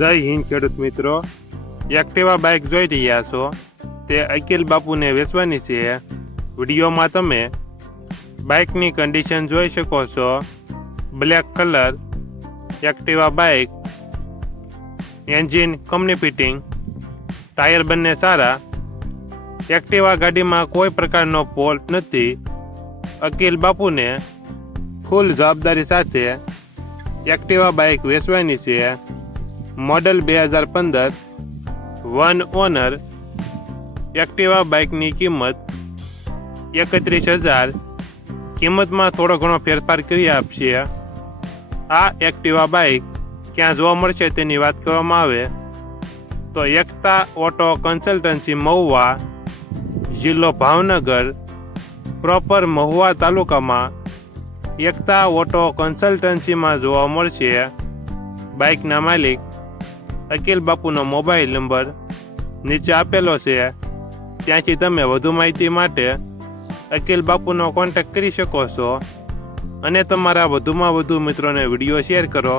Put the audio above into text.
જય હિન્દ, ખેડૂત મિત્રો. એક્ટિવા બાઇક જોઈ રહ્યા છો. તે અકિલ બાપુને વેચવાની છે. વિડીયોમાં તમે બાઇકની કન્ડિશન જોઈ શકો છો. Black colour Activa bike engine company fitting tyre બંને સારા. એક્ટિવા ગાડીમાં કોઈ પ્રકારનો ફોલ્ટ નથી. અકિલ બાપુને ફૂલ જવાબદારી સાથે એક્ટિવા બાઇક વેચવાની છે. મોડલ બે હજાર પંદર, વન ઓનર, એક્ટિવા બાઇકની કિંમત એકત્રીસ હજાર. કિંમતમાં થોડો ઘણો ફેરફાર કરી આપશે. આ એક્ટિવા બાઇક ક્યાં જોવા મળશે તેની વાત કરવામાં આવે. તો એકતા ઓટો કન્સલ્ટન્સી મહુવા, જિલ્લો ભાવનગર, પ્રોપર મહુવા તાલુકામાં એકતા ઓટો કન્સલ્ટન્સીમાં જોવા મળશે. બાઇકના માલિક અકિલ બાપુનો મોબાઈલ નંબર નીચે આપેલો છે. ત્યાંથી તમે વધુ માહિતી માટે અકિલ બાપુનો કોન્ટેક્ટ કરી શકો છો અને તમારા વધુમાં વધુ મિત્રોને વીડિયો શેર કરો.